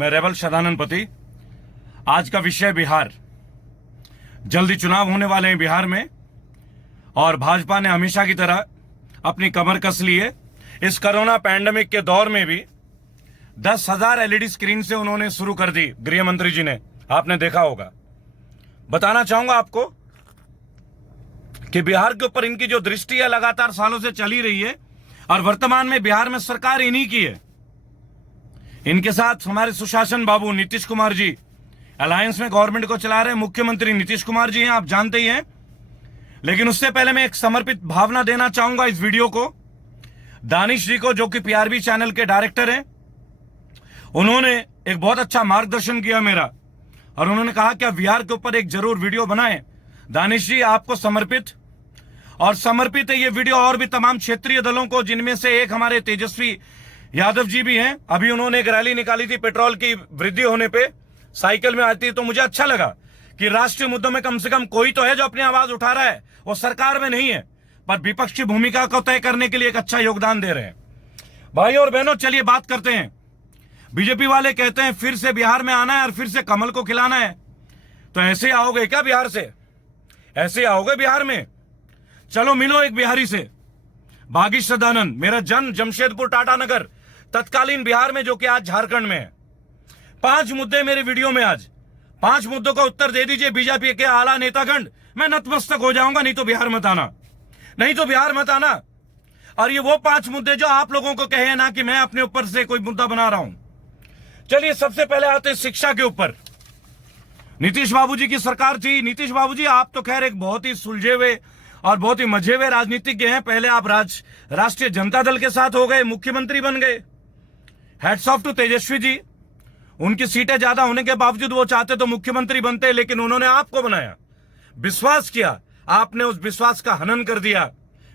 मैं रेबल सदानंद पति। आज का विषय बिहार। जल्दी चुनाव होने वाले हैं बिहार में और भाजपा ने हमेशा की तरह अपनी कमर कस ली है। इस कोरोना पैंडेमिक के दौर में भी 10,000 एलईडी स्क्रीन से उन्होंने शुरू कर दी। गृह मंत्री जी ने, आपने देखा होगा। बताना चाहूंगा आपको कि बिहार के ऊपर इनकी जो दृष्टि है लगातार सालों से चली रही है और वर्तमान में बिहार में सरकार इन्हीं की है। इनके साथ हमारे सुशासन बाबू नीतीश कुमार जी अलायंस में गवर्नमेंट को चला रहे हैं। मुख्यमंत्री नीतीश कुमार जी हैं, आप जानते ही हैं। लेकिन उससे पहले मैं एक समर्पित भावना देना चाहूंगा इस वीडियो को दानिश जी को, जो कि पीआरबी चैनल के डायरेक्टर हैं। उन्होंने एक बहुत अच्छा मार्गदर्शन किया मेरा और उन्होंने कहा कि आप बिहार के ऊपर एक जरूर वीडियो बनाएं। दानिश जी, आपको समर्पित है ये वीडियो और भी तमाम क्षेत्रीय दलों को, जिनमें से एक हमारे तेजस्वी यादव जी भी हैं। अभी उन्होंने एक रैली निकाली थी पेट्रोल की वृद्धि होने पे, साइकिल में आती है। तो मुझे अच्छा लगा कि राष्ट्रीय मुद्दों में कम से कम कोई तो है जो अपनी आवाज उठा रहा है। वो सरकार में नहीं है पर विपक्ष की भूमिका को तय करने के लिए एक अच्छा योगदान दे रहे हैं। भाई और बहनों, चलिए बात करते हैं। बीजेपी वाले कहते हैं फिर से बिहार में आना है और फिर से कमल को खिलाना है। तो ऐसे आओगे क्या बिहार से? ऐसे आओगे बिहार में? चलो मिलो एक बिहारी से। भागी सदानंद, मेरा जन्म जमशेदपुर टाटा नगर, तत्कालीन बिहार में, जो कि आज झारखंड में है। 5 मुद्दे मेरे वीडियो में आज। 5 मुद्दों का उत्तर दे दीजिए बीजेपी के आला नेतागण, मैं नतमस्तक हो जाऊंगा। नहीं तो बिहार मत आना, नहीं तो बिहार मत आना। और ये वो 5 मुद्दे जो आप लोगों को कहे ना कि मैं अपने ऊपर से कोई मुद्दा बना रहा हूं। चलिए सबसे पहले आते हैं शिक्षा के ऊपर। नीतीश बाबू जी की सरकार थी। नीतीश बाबू जी, आप तो खैर एक बहुत ही सुलझे हुए और बहुत ही मजे हुए राजनीतिज्ञ हैं। पहले आप राष्ट्रीय जनता दल के साथ हो गए, मुख्यमंत्री बन गए। Hats off to Tejashwi ji, उनकी सीटें ज्यादा होने के बावजूद वो चाहते तो मुख्यमंत्री बनते, लेकिन उन्होंने आपको बनाया, विश्वास किया। आपने उस विश्वास का हनन कर दिया,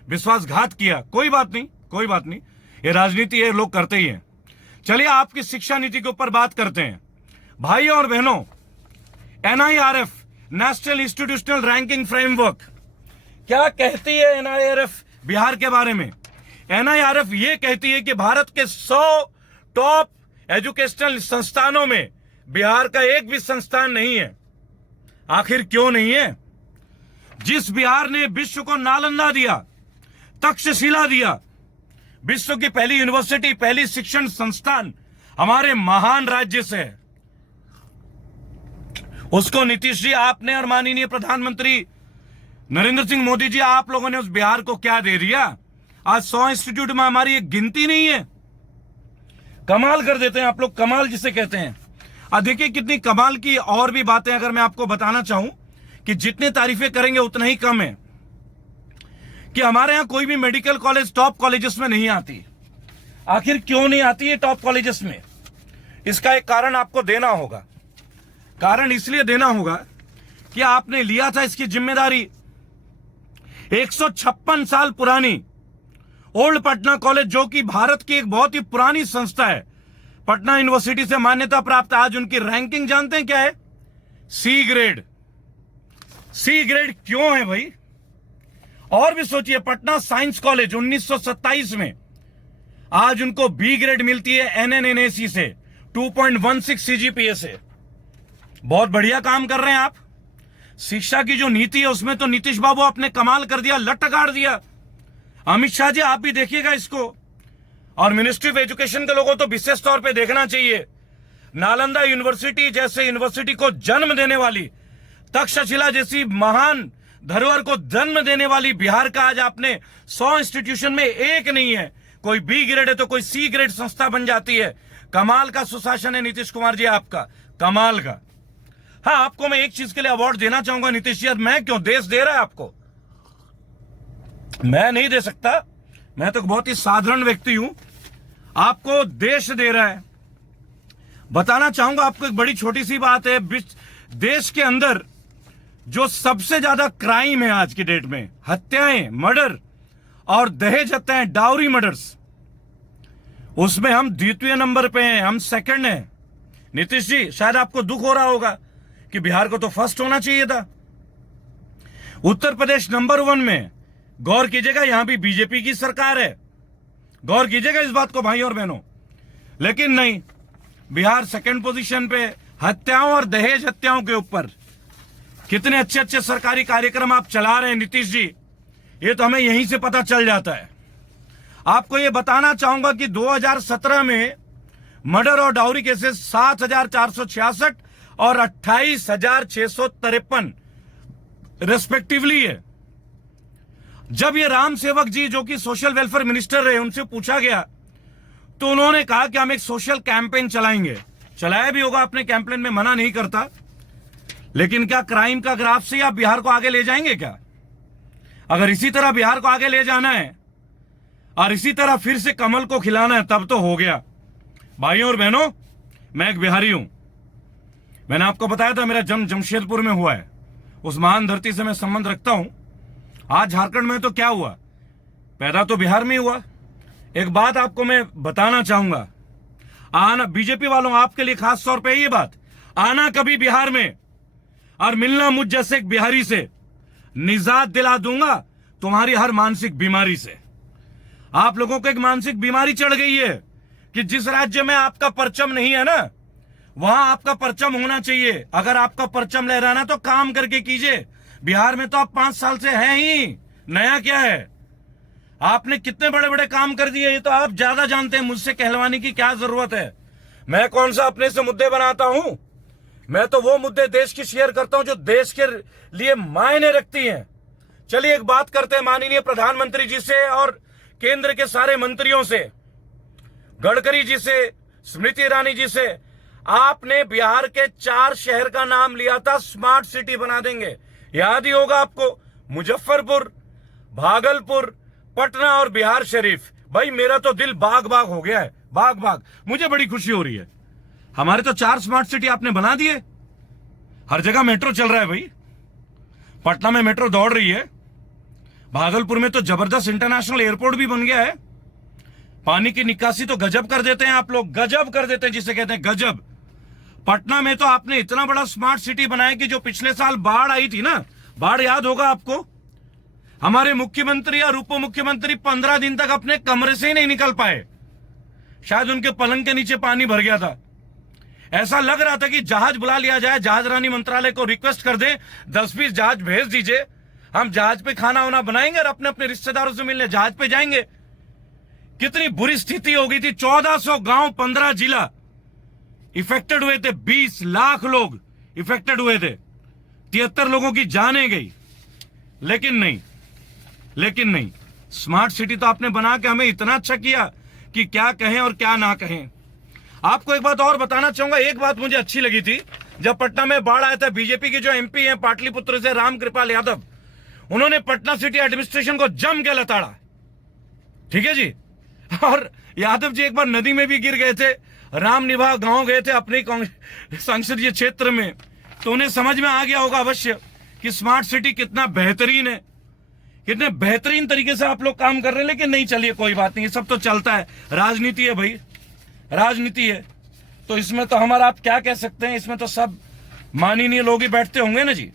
विश्वासघात किया। कोई बात नहीं, कोई बात नहीं, ये राजनीति है, लोग करते ही हैं। चलिए आपकी शिक्षा नीति के ऊपर बात करते हैं। भाई और बहनों, NIRF, national institutional ranking framework, क्या कहती है एनआईआरएफ बिहार के बारे में? एनआईआरएफ ये कहती है कि भारत के 100 टॉप एजुकेशनल संस्थानों में बिहार का एक भी संस्थान नहीं है। आखिर क्यों नहीं है? जिस बिहार ने विश्व को नालंदा दिया, तक्षशिला दिया, विश्व की पहली यूनिवर्सिटी, पहली शिक्षण संस्थान हमारे महान राज्य से है, उसको नीतीश जी आपने और माननीय प्रधानमंत्री नरेंद्र सिंह मोदी जी, आप लोगों ने उस बिहार को क्या दे दिया? आज 100 इंस्टीट्यूट में हमारी एक गिनती नहीं है। कमाल कर देते हैं आप लोग, कमाल जिसे कहते हैं। अब देखिए कितनी कमाल की और भी बातें अगर मैं आपको बताना चाहूं कि जितनी तारीफें करेंगे उतना ही कम है, कि हमारे यहां कोई भी मेडिकल कॉलेज टॉप कॉलेजेस में नहीं आती। आखिर क्यों नहीं आती है टॉप कॉलेजेस में? इसका एक कारण आपको देना होगा। कारण इसलिए देना होगा कि आपने लिया था इसकी जिम्मेदारी। 156 साल पुरानी ओल्ड पटना कॉलेज, जो कि भारत की एक बहुत ही पुरानी संस्था है, पटना यूनिवर्सिटी से मान्यता प्राप्त। आज उनकी रैंकिंग जानते हैं क्या है? C grade. सी ग्रेड क्यों है भाई? और भी सोचिए, पटना साइंस कॉलेज 1927 में, आज उनको बी ग्रेड मिलती है एनएनएनएसी से, 2.16 सीजीपीए से। बहुत बढ़िया काम कर रहे हैं आप। शिक्षा की जो नीति है उसमें तो नीतीश बाबू आपने कमाल कर दिया, लट गाड़ दिया। अमित शाह जी, आप भी देखिएगा इसको, और मिनिस्ट्री ऑफ एजुकेशन के लोगों तो विशेष तौर पे देखना चाहिए। नालंदा यूनिवर्सिटी जैसे यूनिवर्सिटी को जन्म देने वाली, तक्षशिला जैसी महान धरोहर को जन्म देने वाली बिहार का आज आपने 100 इंस्टीट्यूशन में एक नहीं है। कोई बी ग्रेड है तो कोई सी ग्रेड संस्था बन जाती है। कमाल का सुशासन है नीतीश कुमार जी आपका, कमाल का। हाँ, आपको मैं एक चीज के लिए अवार्ड देना चाहूंगा नीतीश जी। मैं क्यों, देश दे रहा है आपको, मैं नहीं दे सकता। मैं तो बहुत ही साधारण व्यक्ति हूं, आपको देश दे रहा है। बताना चाहूंगा आपको एक बड़ी छोटी सी बात है। देश के अंदर जो सबसे ज्यादा क्राइम है आज की डेट में, हत्याएं, मर्डर और दहेज हत्याएं, डाउरी मर्डर्स, उसमें हम द्वितीय नंबर पे हैं, हम सेकंड हैं। नीतीश जी, शायद आपको दुख हो रहा होगा कि बिहार को तो फर्स्ट होना चाहिए था। उत्तर प्रदेश नंबर 1 में। गौर कीजिएगा, यहां भी बीजेपी की सरकार है, गौर कीजिएगा इस बात को भाई और बहनों। लेकिन नहीं, बिहार सेकंड पोजीशन पे हत्याओं और दहेज हत्याओं के ऊपर। कितने अच्छे अच्छे सरकारी कार्यक्रम आप चला रहे हैं नीतीश जी, ये तो हमें यहीं से पता चल जाता है। आपको ये बताना चाहूंगा कि 2017 में मर्डर और डाउरी केसेस 7,466 और 28,653 रेस्पेक्टिवली है। जब ये राम सेवक जी जो कि सोशल वेलफेयर मिनिस्टर रहे, उनसे पूछा गया तो उन्होंने कहा कि हम एक सोशल कैंपेन चलाएंगे। चलाया भी होगा अपने कैंपेन में, मना नहीं करता, लेकिन क्या क्राइम का ग्राफ से आप बिहार को आगे ले जाएंगे क्या? अगर इसी तरह बिहार को आगे ले जाना है और इसी तरह फिर से कमल को खिलाना है तब तो हो गया। भाइयों और बहनों, मैं एक बिहारी हूं। मैंने आपको बताया था मेरा जन्म जमशेदपुर में हुआ है, उस महान धरती से मैं संबंध रखता हूं। आज झारखंड में तो क्या हुआ, पैदा तो बिहार में हुआ। एक बात आपको मैं बताना चाहूंगा, आना बीजेपी वालों, आपके लिए खास तौर पे ये बात, आना कभी बिहार में और मिलना मुझ जैसे एक बिहारी से, निजात दिला दूंगा तुम्हारी हर मानसिक बीमारी से। आप लोगों को एक मानसिक बीमारी चढ़ गई है कि जिस राज्य में आपका परचम नहीं है ना, वहां आपका परचम होना चाहिए। अगर आपका परचम लहराना तो काम करके कीजिए। बिहार में तो आप 5 साल से हैं ही, नया क्या है? आपने कितने बड़े बड़े काम कर दिए, ये तो आप ज्यादा जानते हैं, मुझसे कहलवाने की क्या जरूरत है। मैं कौन सा अपने से मुद्दे बनाता हूं? मैं तो वो मुद्दे देश की शेयर करता हूं जो देश के लिए मायने रखती हैं। चलिए एक बात करते हैं माननीय प्रधानमंत्री जी से और केंद्र के सारे मंत्रियों से, गडकरी जी से, स्मृति ईरानी जी से। आपने बिहार के 4 शहर का नाम लिया था, स्मार्ट सिटी बना देंगे। याद ही होगा आपको, मुजफ्फरपुर, भागलपुर, पटना और बिहार शरीफ। भाई मेरा तो दिल बाग बाग हो गया है, बाग बाग। मुझे बड़ी खुशी हो रही है। हमारे तो 4 स्मार्ट सिटी आपने बना दिए। हर जगह मेट्रो चल रहा है भाई। पटना में मेट्रो दौड़ रही है, भागलपुर में तो जबरदस्त इंटरनेशनल एयरपोर्ट भी बन गया है। पानी की निकासी तो गजब कर देते हैं आप लोग, गजब कर देते हैं, जिसे कहते हैं गजब। पटना में तो आपने इतना बड़ा स्मार्ट सिटी बनाया कि जो पिछले साल बाढ़ आई थी ना, बाढ़ याद होगा आपको, हमारे मुख्यमंत्री और उप मुख्यमंत्री 15 दिन तक अपने कमरे से ही नहीं निकल पाए। शायद उनके पलंग के नीचे पानी भर गया था। ऐसा लग रहा था कि जहाज बुला लिया जाए, जहाज रानी मंत्रालय को रिक्वेस्ट कर दे 10-20 जहाज भेज दीजिए, हम जहाज पे खाना वाना बनाएंगे और अपने अपने रिश्तेदारों से मिलने जहाज पे जाएंगे। कितनी बुरी स्थिति हो गई थी। 1400 गांव, 15 जिला इफेक्टेड हुए थे, 20 लाख लोग इफेक्टेड हुए थे, 73 लोगों की जानें गई। लेकिन नहीं, स्मार्ट सिटी तो आपने बना के हमें इतना अच्छा किया कि क्या कहें और क्या ना कहें। आपको एक बात और बताना चाहूंगा, एक बात मुझे अच्छी लगी थी। जब पटना में बाढ़ आया था, बीजेपी के जो एमपी हैं पाटलिपुत्र से, राम कृपाल यादव, उन्होंने पटना सिटी एडमिनिस्ट्रेशन को जम के लताड़ा। ठीक है जी। और यादव जी एक बार नदी में भी गिर गए थे, रामनिभा गांव गए थे अपने संसदीय क्षेत्र में, तो उन्हें समझ में आ गया होगा अवश्य कि स्मार्ट सिटी कितना बेहतरीन है, कितने बेहतरीन तरीके से आप लोग काम कर रहे हैं। लेकिन नहीं, चलिए कोई बात नहीं, ये सब तो चलता है, राजनीति है भाई, राजनीति है। तो इसमें तो हमारा आप क्या कह सकते हैं, इसमें तो सब माननीय लोग ही बैठते होंगे ना जी।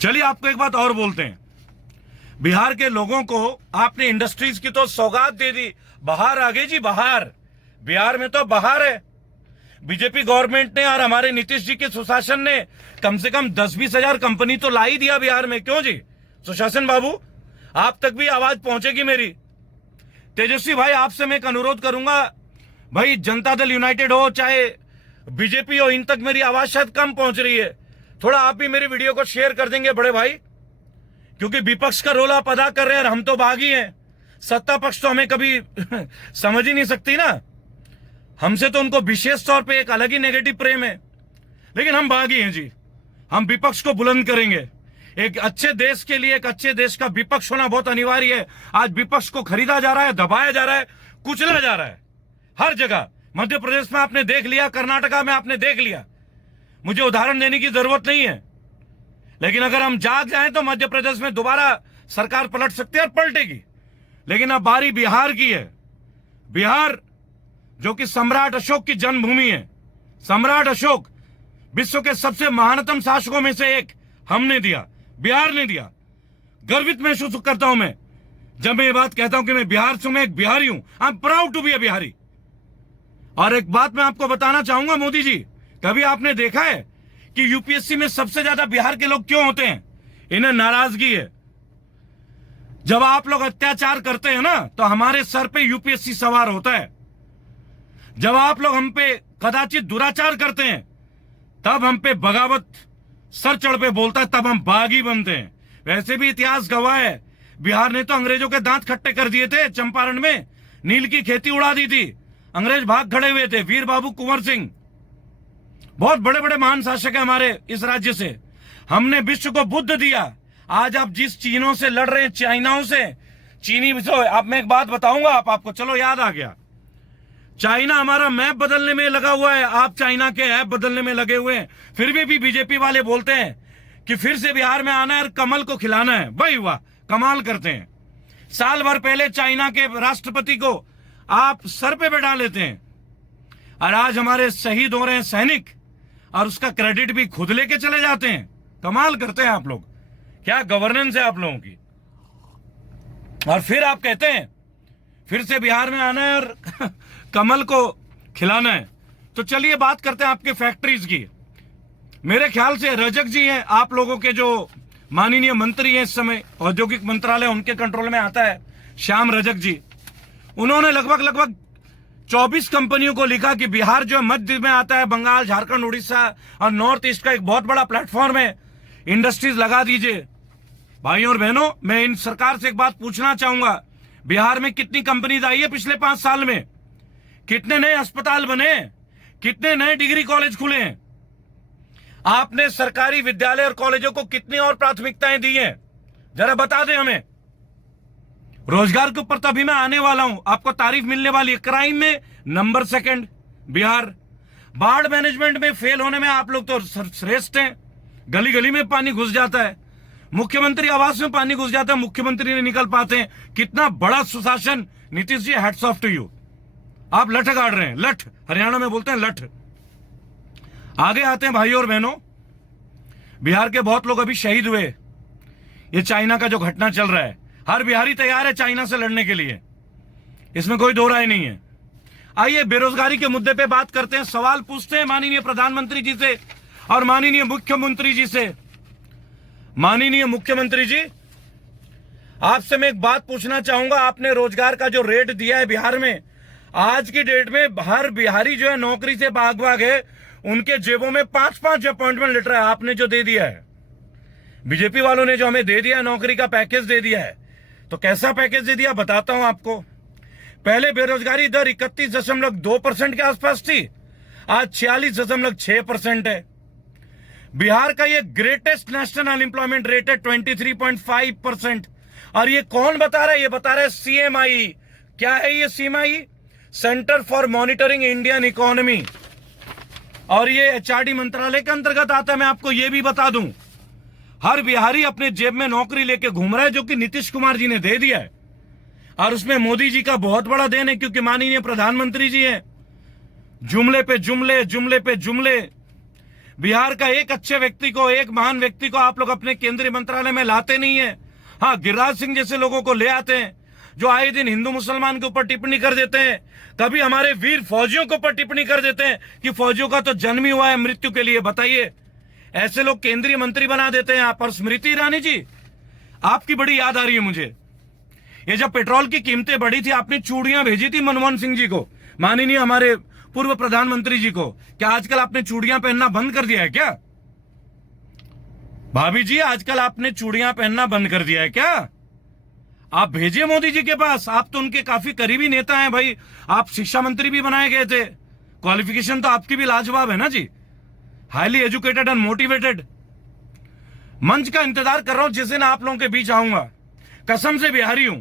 चलिए आपको एक बात और बोलते हैं, बिहार के लोगों को आपने इंडस्ट्रीज की तो सौगात दे दी, बहार आ गई जी, बहार। बिहार में तो बहार है। बीजेपी गवर्नमेंट ने और हमारे नीतीश जी के सुशासन ने कम से कम 10-20 हजार कंपनी तो ला ही दिया बिहार में। क्यों जी सुशासन बाबू, आप तक भी आवाज पहुंचेगी मेरी। तेजस्वी भाई, आपसे मैं एक अनुरोध करूंगा भाई, जनता दल यूनाइटेड हो चाहे बीजेपी हो, इन तक मेरी आवाज शायद कम पहुंच रही है। थोड़ा आप भी मेरी वीडियो को शेयर कर देंगे बड़े भाई, क्योंकि विपक्ष का रोल आप अदा कर रहे हैं और हम तो बागी हैं। सत्ता पक्ष तो हमें कभी समझ ही नहीं सकती ना, हमसे तो उनको विशेष तौर पे एक अलग ही नेगेटिव प्रेम है। लेकिन हम बागी हैं जी, हम विपक्ष को बुलंद करेंगे। एक अच्छे देश के लिए एक अच्छे देश का विपक्ष होना बहुत अनिवार्य है। आज विपक्ष को खरीदा जा रहा है, दबाया जा रहा है, कुचला जा रहा है हर जगह। मध्य प्रदेश में आपने देख लिया, कर्नाटका में आपने देख लिया, मुझे उदाहरण देने की जरूरत नहीं है। लेकिन अगर हम जाग जाएं तो मध्य प्रदेश में दोबारा सरकार पलट सकती है और पलटेगी। लेकिन अब बारी बिहार की है। बिहार जो कि सम्राट अशोक की जन्मभूमि है। सम्राट अशोक विश्व के सबसे महानतम शासकों में से एक हमने दिया, बिहार ने दिया। गर्वित महसूस करता हूं मैं जब मैं ये बात कहता हूं कि मैं बिहार से, मैं एक बिहारी हूं। I am proud to be a Bihari. और एक बात मैं आपको बताना चाहूंगा मोदी जी, कभी आपने देखा है कि यूपीएससी में सबसे ज्यादा बिहार के लोग क्यों होते हैं? इन्हें नाराजगी है। जब आप लोग अत्याचार करते हैं ना तो हमारे सर पे यूपीएससी सवार होता है। जब आप लोग हम पे कदाचित दुराचार करते हैं तब हम पे बगावत सर चढ़ पे बोलता है, तब हम बागी बनते हैं। वैसे भी इतिहास गवाह है, बिहार ने तो अंग्रेजों के दांत खट्टे कर दिए थे। चंपारण में नील की खेती उड़ा दी थी, अंग्रेज भाग खड़े हुए थे। वीर बाबू कुंवर सिंह बहुत बड़े बड़े महान शासक है हमारे इस राज्य से। हमने विश्व को बुद्ध दिया। आज आप जिस चीनों से लड़ रहे हैं, चाइनाओं से, चीनी अब मैं एक बात बताऊंगा आपको, चलो याद आ गया। चाइना हमारा मैप बदलने में लगा हुआ है, आप चाइना के ऐप बदलने में लगे हुए हैं। फिर भी बीजेपी वाले बोलते हैं कि फिर से बिहार में आना है और कमल को खिलाना है। भाई वाह, कमाल करते हैं। साल भर पहले चाइना के राष्ट्रपति को आप सर पे बैठा लेते हैं और आज हमारे शहीद हो रहे हैं सैनिक और उसका क्रेडिट भी खुद लेके चले जाते हैं। कमाल करते हैं आप लोग, क्या गवर्नेंस है आप लोगों की। और फिर आप कहते हैं फिर से बिहार में आना है और कमल को खिलाना है। तो चलिए बात करते हैं आपके फैक्ट्रीज की। मेरे ख्याल से रजक जी हैं आप लोगों के जो माननीय मंत्री हैं इस समय, औद्योगिक मंत्रालय उनके कंट्रोल में आता है, श्याम रजक जी। उन्होंने लगभग 24 कंपनियों को लिखा कि बिहार जो मध्य में आता है, बंगाल, झारखंड, उड़ीसा और नॉर्थ ईस्ट का एक बहुत बड़ा प्लेटफॉर्म है, इंडस्ट्रीज लगा दीजिए। भाइयों और बहनों, मैं इन सरकार से एक बात पूछना चाहूंगा, बिहार में कितनी कंपनीज आई है पिछले 5 साल में? कितने नए अस्पताल बने? कितने नए डिग्री कॉलेज खुले हैं? आपने सरकारी विद्यालय और कॉलेजों को कितनी और प्राथमिकताएं दी हैं? जरा बता दें हमें। रोजगार के ऊपर तो अभी मैं आने वाला हूं, आपको तारीफ मिलने वाली है। क्राइम में नंबर 2 बिहार। बाढ़ मैनेजमेंट में फेल होने में आप लोग तो श्रेष्ठ हैं। गली गली में पानी घुस जाता है, मुख्यमंत्री आवास में पानी घुस जाता है, मुख्यमंत्री नहीं निकल पाते हैं। कितना बड़ा सुशासन। Nitish ji, hats off to you. आप लठ गाड़ रहे हैं, लठ, हरियाणा में बोलते हैं लठ। आगे आते हैं भाइयों और बहनों, बिहार के बहुत लोग अभी शहीद हुए। ये चाइना का जो घटना चल रहा है, हर बिहारी तैयार है चाइना से लड़ने के लिए, इसमें कोई दो राय नहीं है। आइए बेरोजगारी के मुद्दे पे बात करते हैं, सवाल पूछते हैं माननीय प्रधानमंत्री जी से और माननीय मुख्यमंत्री जी से। माननीय मुख्यमंत्री जी, आपसे मैं एक बात पूछना चाहूंगा। आपने रोजगार का जो रेट दिया है बिहार में, आज की डेट में हर बिहारी जो है नौकरी से भाग है, उनके जेबों में 5-5 अपॉइंटमेंट लेटर है। आपने जो दे दिया है, बीजेपी वालों ने जो हमें दे दिया है, नौकरी का पैकेज दे दिया है, तो कैसा पैकेज दे दिया बताता हूं आपको। पहले बेरोजगारी दर 31.2% के आसपास थी, आज 46.6% है। बिहार का ये ग्रेटेस्ट नेशनल अनएम्प्लॉयमेंट रेट है 23.5%। और ये कौन बता रहा है? ये बता रहा है सीएमआई। क्या है ये CMI? Centre for monitoring Indian economy. और ये एचआरडी मंत्रालय के अंतर्गत आता है। मैं आपको ये भी बता दूं, हर बिहारी अपने जेब में नौकरी लेके घूम रहा है, जो कि नीतीश कुमार जी ने दे दिया है। और उसमें मोदी जी का बहुत बड़ा देन है, क्योंकि माननीय प्रधानमंत्री जी हैं। जुमले पे जुमले, जुमले पे जुमले। बिहार का एक अच्छे व्यक्ति को, एक महान व्यक्ति को आप लोग अपने केंद्रीय मंत्रालय में लाते नहीं है। हाँ, गिरिराज सिंह जैसे लोगों को ले आते हैं, जो आए दिन हिंदू मुसलमान के ऊपर टिप्पणी कर देते हैं, कभी हमारे वीर फौजियों के ऊपर टिप्पणी कर देते हैं कि फौजियों का तो जन्म ही हुआ है मृत्यु के लिए। बताइए, ऐसे लोग केंद्रीय मंत्री बना देते हैं आप। और स्मृति ईरानी जी, आपकी बड़ी याद आ रही है मुझे। ये जब पेट्रोल की कीमतें बढ़ी थी, आपने चूड़ियां भेजी थी मनमोहन सिंह जी को, माननीय हमारे पूर्व प्रधानमंत्री जी को। क्या आजकल आपने चूड़ियां पहनना बंद कर दिया है क्या? भाभी जी, आजकल आपने चूड़ियां पहनना बंद कर दिया है क्या? आप भेजिए मोदी जी के पास, आप तो उनके काफी करीबी नेता हैं भाई। आप शिक्षा मंत्री भी बनाए गए थे, क्वालिफिकेशन तो आपकी भी लाजवाब है ना जी, हाईली एजुकेटेड एंड मोटिवेटेड। मंच का इंतजार कर रहा हूं जिस दिन आप लोगों के बीच आऊंगा। कसम से बिहारी हूं,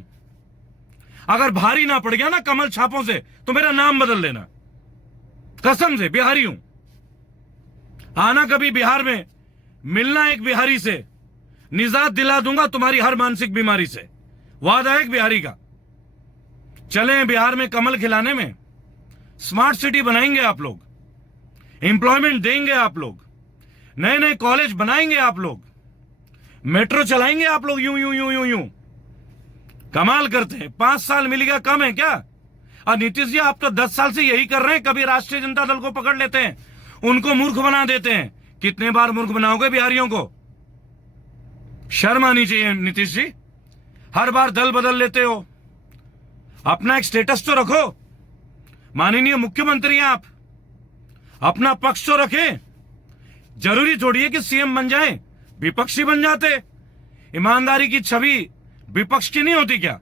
अगर भारी ना पड़ गया ना कमल छापों से तो मेरा नाम बदल लेना। कसम से बिहारी हूं। आना कभी बिहार में, मिलना एक बिहारी से, निजात दिला दूंगा तुम्हारी हर मानसिक बीमारी से। वादा है एक बिहारी का। चलें बिहार में कमल खिलाने में। स्मार्ट सिटी बनाएंगे आप लोग, एम्प्लॉयमेंट देंगे आप लोग, नए नए कॉलेज बनाएंगे आप लोग, मेट्रो चलाएंगे आप लोग। यूं यूं यूं यूं यूं कमाल करते हैं। 5 साल मिल गया कम है क्या? और नीतीश जी आप तो 10 साल से यही कर रहे हैं, कभी राष्ट्रीय जनता दल को पकड़ लेते हैं, उनको मूर्ख बना देते हैं। कितने बार मूर्ख बनाओगे बिहारियों को? शर्म आनी चाहिए नीतीश जी, हर बार दल बदल लेते हो। अपना एक स्टेटस तो रखो, माननीय मुख्यमंत्री हैं आप, अपना पक्ष तो रखें। जरूरी थोड़ी है कि सीएम बन जाए, विपक्षी बन जाते। ईमानदारी की छवि विपक्ष की नहीं होती क्या?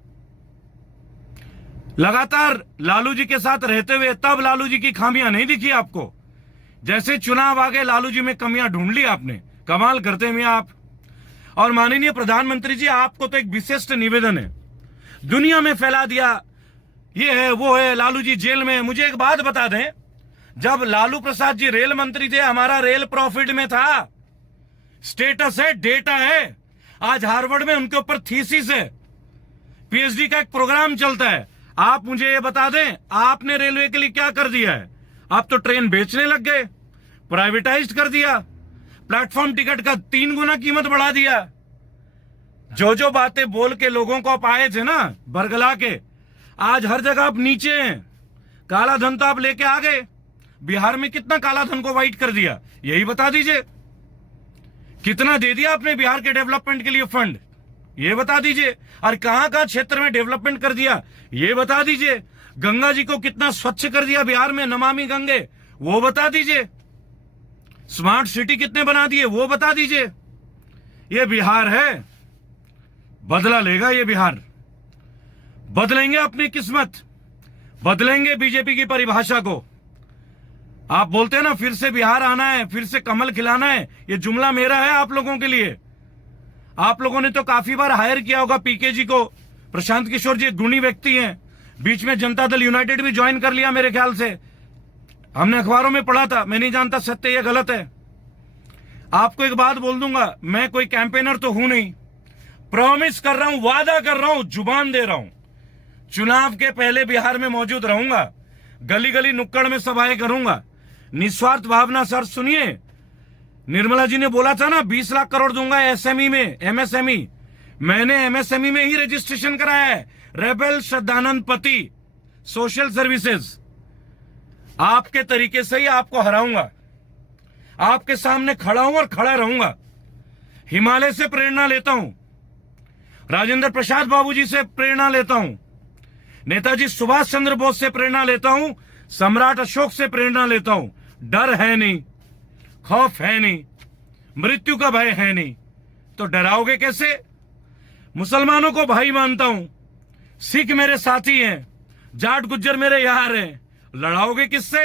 लगातार लालू जी के साथ रहते हुए तब लालू जी की खामियां नहीं दिखी आपको? जैसे चुनाव आ गए लालू जी में कमियां ढूंढ ली आपने। कमाल करते हैं आप। और माननीय प्रधानमंत्री जी आपको तो एक विशिष्ट निवेदन है, दुनिया में फैला दिया, ये है वो है, लालू जी जेल में। मुझे एक बात बता दें, जब लालू प्रसाद जी रेल मंत्री थे, हमारा रेल प्रॉफिट में था, स्टेटस है, डेटा है। आज हार्वर्ड में उनके ऊपर थीसिस है, पीएचडी का एक प्रोग्राम चलता है। आप मुझे ये बता दें, आपने रेलवे के लिए क्या कर दिया है? आप तो ट्रेन बेचने लग गए, प्राइवेटाइज कर दिया, प्लेटफॉर्म टिकट का 3 गुना कीमत बढ़ा दिया। जो जो बातें बोल के लोगों को आप आए थे ना बरगला के, आज हर जगह आप नीचे हैं। काला धन तो आप लेके आ गए, बिहार में कितना काला धन को वाइट कर दिया, यही बता दीजिए। कितना दे दिया आपने बिहार के डेवलपमेंट के लिए फंड, ये बता दीजिए। और कहां कहां क्षेत्र में डेवलपमेंट कर दिया, ये बता दीजिए। गंगा जी को कितना स्वच्छ कर दिया बिहार में, नमामि गंगे, वो बता दीजिए। स्मार्ट सिटी कितने बना दिए, वो बता दीजिए। ये बिहार है, बदला लेगा ये बिहार। बदलेंगे अपनी किस्मत, बदलेंगे बीजेपी की परिभाषा को। आप बोलते हैं ना फिर से बिहार आना है, फिर से कमल खिलाना है, ये जुमला मेरा है आप लोगों के लिए। आप लोगों ने तो काफी बार हायर किया होगा पीके जी को। प्रशांत किशोर जी एक गुणी व्यक्ति हैं, बीच में जनता दल यूनाइटेड भी ज्वाइन कर लिया मेरे ख्याल से, हमने अखबारों में पढ़ा था। मैं नहीं जानता सत्य या गलत है। आपको एक बात बोल दूंगा, मैं कोई कैंपेनर तो हूं नहीं, प्रॉमिस कर रहा हूं, वादा कर रहा हूं, जुबान दे रहा हूं, चुनाव के पहले बिहार में मौजूद रहूंगा, गली गली नुक्कड़ में सभाएं करूंगा। निस्वार्थ भावना। सर सुनिए, निर्मला जी ने बोला था ना 20 लाख करोड़ दूंगा एसएमई में, एमएसएमई, मैंने एमएसएमई में ही रजिस्ट्रेशन कराया है। रेबेल सदानंद पति सोशल सर्विसेज। आपके तरीके से ही आपको हराऊंगा, आपके सामने खड़ा हूं और खड़ा रहूंगा। हिमालय से प्रेरणा लेता हूं, राजेंद्र प्रसाद बाबूजी से प्रेरणा लेता हूं, नेताजी सुभाष चंद्र बोस से प्रेरणा लेता हूं, सम्राट अशोक से प्रेरणा लेता हूं। डर है नहीं, खौफ है नहीं, मृत्यु का भय है नहीं, तो डराओगे कैसे? मुसलमानों को भाई मानता हूं, सिख मेरे साथी हैं, जाट गुज्जर मेरे यार हैं, लड़ाओगे किससे?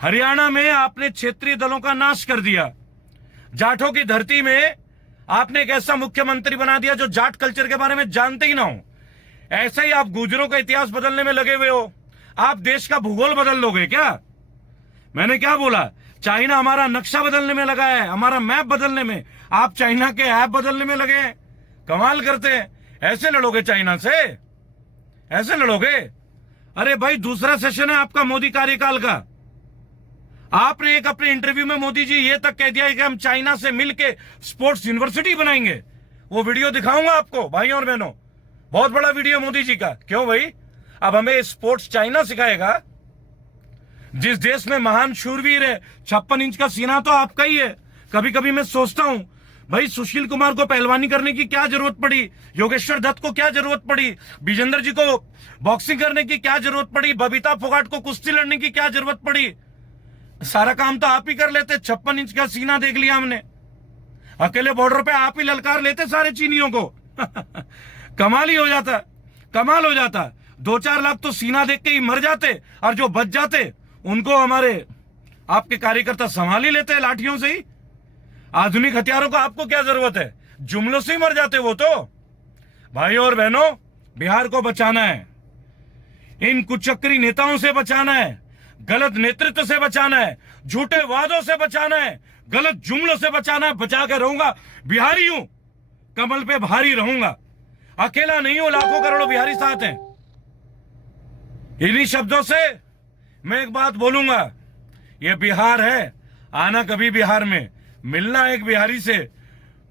हरियाणा में आपने क्षेत्रीय दलों का नाश कर दिया, जाटों की धरती में आपने एक ऐसा मुख्यमंत्री बना दिया जो जाट कल्चर के बारे में जानते ही ना हो। ऐसे ही आप गुजरों का इतिहास बदलने में लगे हुए हो। आप देश का भूगोल बदल लोगे क्या? मैंने क्या बोला? चाइना हमारा नक्शा बदलने में लगा है, हमारा मैप बदलने में, आप चाइना के ऐप बदलने में लगे हैं। कमाल करते हैं। ऐसे लड़ोगे चाइना से? ऐसे लड़ोगे? अरे भाई दूसरा सेशन है आपका मोदी कार्यकाल का। आपने एक अपने इंटरव्यू में मोदी जी ये तक कह दिया है कि हम चाइना से मिलके स्पोर्ट्स यूनिवर्सिटी बनाएंगे। वो वीडियो दिखाऊंगा आपको भाइयों और बहनों, बहुत बड़ा वीडियो मोदी जी का। क्यों भाई? अब हमें स्पोर्ट्स चाइना सिखाएगा? जिस देश में महान शूरवीर है, 56 इंच का सीना तो आपका ही है। कभी कभी मैं सोचता हूं भाई सुशील कुमार को पहलवानी करने की क्या जरूरत पड़ी, योगेश्वर दत्त को क्या जरूरत पड़ी, विजेंद्र जी को बॉक्सिंग करने की क्या जरूरत पड़ी, बबीता फोगाट को कुश्ती लड़ने की क्या जरूरत पड़ी? सारा काम तो आप ही कर लेते। 56 इंच का सीना देख लिया हमने, अकेले बॉर्डर पे आप ही ललकार लेते सारे चीनियों को। कमाल ही हो जाता, कमाल हो जाता। 2-4 लाख तो सीना देख के ही मर जाते, और जो बच जाते उनको हमारे आपके कार्यकर्ता संभाल ही लेते लाठियों से ही। आधुनिक हथियारों को आपको क्या जरूरत है? जुमलों से ही मर जाते वो तो। भाइयों और बहनों, बिहार को बचाना है, इन कुचक्री नेताओं से बचाना है, गलत नेतृत्व से बचाना है, झूठे वादों से बचाना है, गलत जुमलों से बचाना है। बचा के रहूंगा, बिहारी हूं, कमल पे भारी रहूंगा, अकेला नहीं हूं, लाखों करोड़ों बिहारी साथ हैं। इन्हीं शब्दों से मैं एक बात बोलूंगा, ये बिहार है, आना कभी बिहार में, मिलना एक बिहारी से,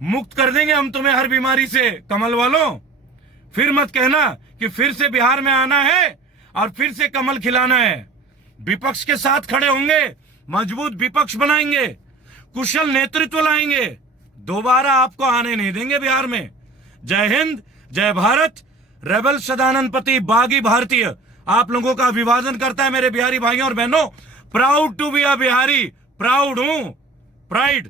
मुक्त कर देंगे हम तुम्हें हर बीमारी से। कमल वालों, फिर मत कहना कि फिर से बिहार में आना है और फिर से कमल खिलाना है। विपक्ष के साथ खड़े होंगे, मजबूत विपक्ष बनाएंगे, कुशल नेतृत्व लाएंगे, दोबारा आपको आने नहीं देंगे बिहार में। जय हिंद, जय भारत। रेबल सदानंद पति बागी भारतीय आप लोगों का अभिवादन करता है मेरे बिहारी भाइयों और बहनों। Proud to be a Bihari, proud हूं, प्राइड।